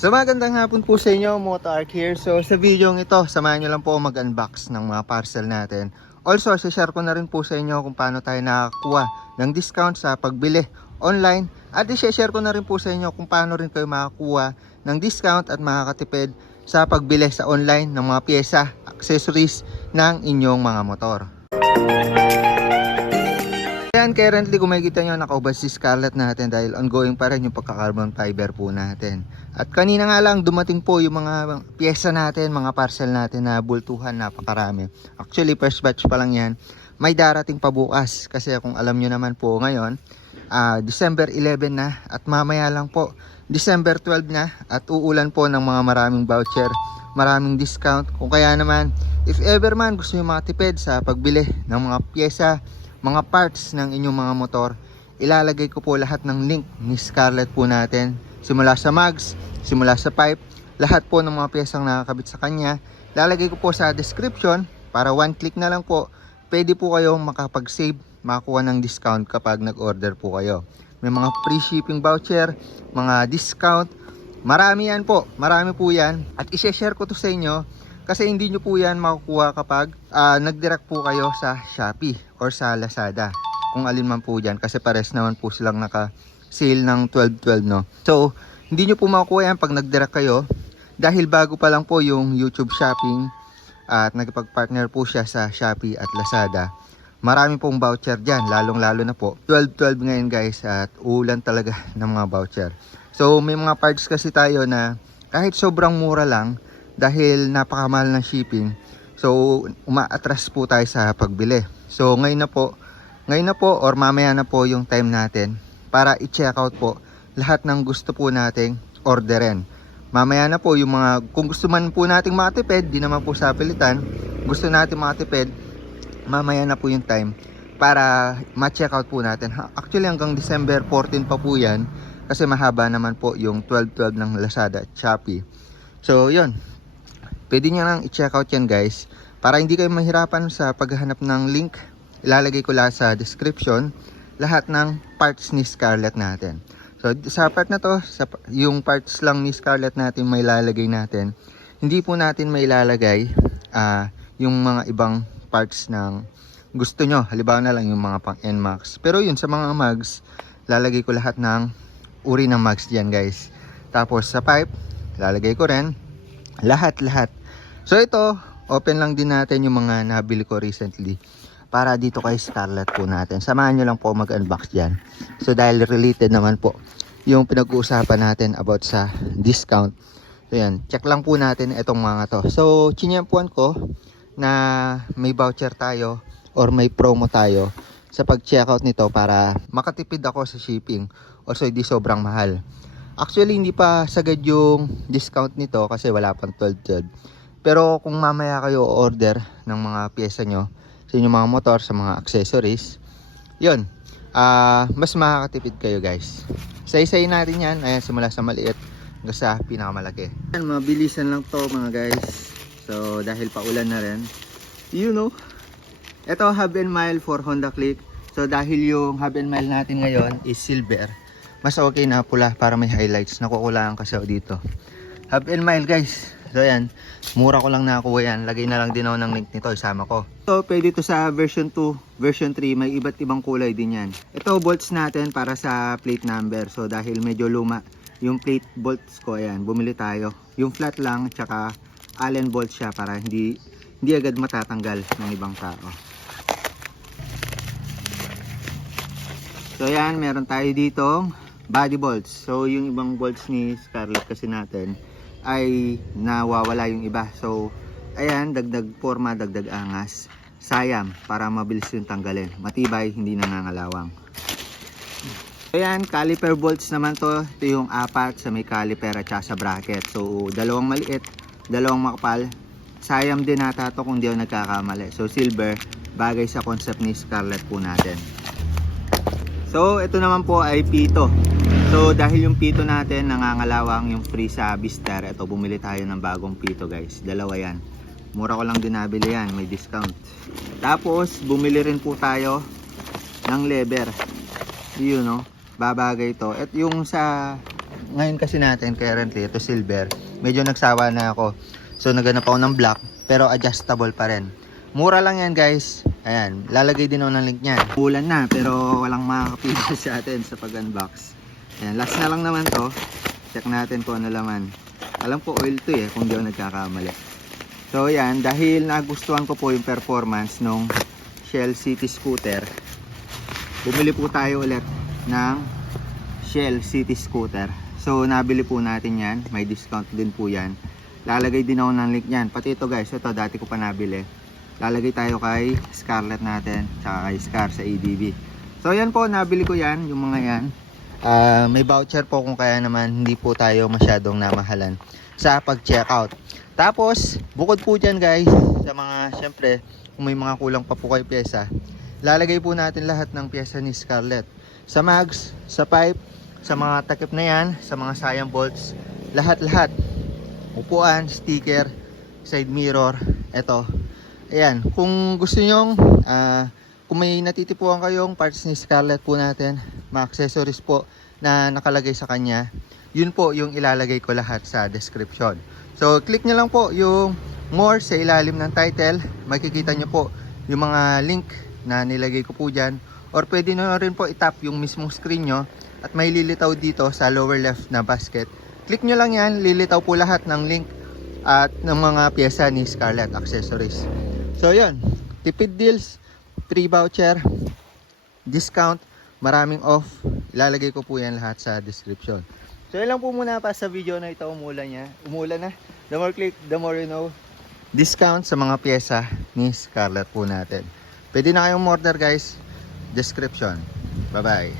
So magandang hapon po sa inyo, Moto Arc here. So sa video ito, samahan nyo lang po mag-unbox ng mga parcel natin. Also, share ko na rin po sa inyo kung paano tayo nakakuha ng discount sa pagbili online. At i-share ko na rin po sa inyo kung paano rin kayo makakuha ng discount at makakatipid sa pagbili sa online ng mga pyesa, accessories ng inyong mga motor. Ayan, currently kung makikita nyo, nakaubad si Scarlett natin dahil ongoing pa rin yung pagka-carbon fiber po natin. At kanina nga lang dumating po yung mga pyesa natin, mga parcel natin na bultuhan, napakarami. Actually, first batch pa lang yan. May darating pa bukas kasi kung alam nyo naman po ngayon, December 11 na at mamaya lang po, December 12 na at uulan po ng mga maraming voucher, maraming discount. Kung kaya naman, if ever man gusto nyo makatipid sa pagbili ng mga pyesa, mga parts ng inyong mga motor, ilalagay ko po lahat ng link ni Scarlett po natin, simula sa mags, simula sa pipe, lahat po ng mga pyesang nakakabit sa kanya, lalagay ko po sa description para one click na lang po, pwede po kayong makapag-save, makakuha ng discount kapag nag-order po kayo. May mga free shipping voucher, mga discount, marami yan po, marami po yan, at i-share ko to sa inyo kasi hindi nyo po yan makukuha kapag nag-direct po kayo sa Shopee or sa Lazada. Kung alin man po dyan. Kasi pares naman po silang naka-sale ng 12-12, no? So, hindi nyo po makukuha yan pag nag-direct kayo. Dahil bago pa lang po yung YouTube Shopping at nagpag-partner po siya sa Shopee at Lazada. Marami pong voucher dyan. Lalong-lalo na po. 12-12 ngayon guys. At ulan talaga ng mga voucher. So, may mga parts kasi tayo na kahit sobrang mura lang, dahil napakamahal ng shipping, so umaatras po tayo sa pagbili. So ngayon na po or mamaya na po yung time natin para i-check out po lahat ng gusto po nating orderin. Mamaya na po yung mga, kung gusto man po nating makatipid, di naman po sa pilitan, gusto natin makatipid, mamaya na po yung time para ma-check out po natin. Actually hanggang December 14 pa po yan kasi mahaba naman po yung 12-12 ng Lazada at Shopee. So yun, pwede nyo lang i-check out yan guys para hindi kayo mahirapan sa paghahanap ng link. Ilalagay ko lang sa description lahat ng parts ni Scarlett natin. So sa part na to, yung parts lang ni Scarlett natin may lalagay natin. Hindi po natin may lalagay yung mga ibang parts ng gusto nyo. Halimbawa na lang yung mga pang NMAX. Pero yun sa mga mags, lalagay ko lahat ng uri ng mags dyan guys. Tapos sa pipe, lalagay ko rin lahat. So ito, open lang din natin yung mga nabili ko recently para dito kay Scarlett po natin. Samahan nyo lang po mag-unbox dyan. So dahil related naman po yung pinag-uusapan natin about sa discount. So yan, check lang po natin itong mga to. So chinyempuan ko na may voucher tayo or may promo tayo sa pag-checkout nito para makatipid ako sa shipping or so hindi sobrang mahal. Actually hindi pa sagad yung discount nito kasi wala pang 12-12. Pero kung mamaya kayo order ng mga pyesa nyo sa inyong mga motor, sa mga accessories, yun, mas makakatipid kayo guys. Isa-isayin natin yan, ayan, simula sa maliit hanggang sa pinakamalaki. Ayan, mabilisan lang to mga guys. So dahil paulan na rin, you know, ito hub and mile for Honda Click. So dahil yung hub and mile natin ngayon is silver, mas okay na pula para may highlights. Nakukulangan kasi ako dito. Hub and mile guys. So yan, mura ko lang nakakuha yan. Lagay na lang din ako ng link nito, isama ko. So pwede to sa version 2, version 3, may iba't ibang kulay din yan. Ito bolts natin para sa plate number. So dahil medyo luma yung plate bolts ko, ayan, bumili tayo. Yung flat lang, tsaka Allen bolts siya para hindi agad matatanggal ng ibang tao. So yan, meron tayo dito body bolts. So yung ibang bolts ni Scarlett kasi natin ay nawawala yung iba. So ayan, dagdag forma, dagdag angas. Sayang para mabilis yung tanggalin. Matibay, hindi nangangalawang. Ayan, caliper bolts naman to. Ito yung apat sa may caliper at sa bracket. So dalawang maliit, dalawang makapal. Sayang din nata to kung di ako nagkakamali. So silver, bagay sa concept ni Scarlett po natin. So ito naman po ay pito. So dahil yung pito natin nangangalawang yung free sa Bister, ito bumili tayo ng bagong pito guys. Dalawa yan. Mura ko lang din nabili yan, may discount. Tapos bumili rin po tayo ng lever. Yun no, babagay to. At yung sa ngayon kasi natin currently, ito silver, medyo nagsawa na ako. So naghanap ako ng black, pero adjustable pa rin. Mura lang yan guys. Ayan, lalagay din ako ng link niyan. Ulan na, pero walang makakapigil sa atin sa pag-unbox. Ayan, last na lang naman to. Check natin kung ano laman. Alam ko oil to kung di ako nagkakamali. So yan, dahil nagustuhan ko po yung performance nung Shell City Scooter, bumili po tayo ulit ng Shell City Scooter. So nabili po natin yan, may discount din po yan. Lalagay din ako ng link yan. Pati ito guys, ito dati ko pa nabili. Lalagay tayo kay Scarlett natin, tsaka kay Scar sa ADB. So yan po, nabili ko yan, yung mga yan. May voucher po kung kaya naman hindi po tayo masyadong namahalan sa pag-checkout. Tapos, bukod po dyan guys, sa mga, syempre, kung may mga kulang pa po kayo pyesa, lalagay po natin lahat ng pyesa ni Scarlett. Sa mags, sa pipe, sa mga takip na yan, sa mga sayang bolts, lahat-lahat. Upuan, sticker, side mirror, eto. Ayan, kung gusto nyong, kung may natitipuan kayong parts ni Scarlett po natin, mga accessories po na nakalagay sa kanya, yun po yung ilalagay ko lahat sa description. So, click nyo lang po yung more sa ilalim ng title. Makikita nyo po yung mga link na nilagay ko po dyan. Or pwede nyo rin po itap yung mismong screen nyo at may lilitaw dito sa lower left na basket. Click nyo lang yan, lilitaw po lahat ng link at ng mga pyesa ni Scarlett accessories. So yun, tipid deals, free voucher, discount, maraming off. Ilalagay ko po yan lahat sa description. So yun lang po muna pa sa video na ito. Umulan na. The more click, the more you know. Discount sa mga pyesa ni Scarlett po natin. Pwede na kayong order guys. Description. Bye bye.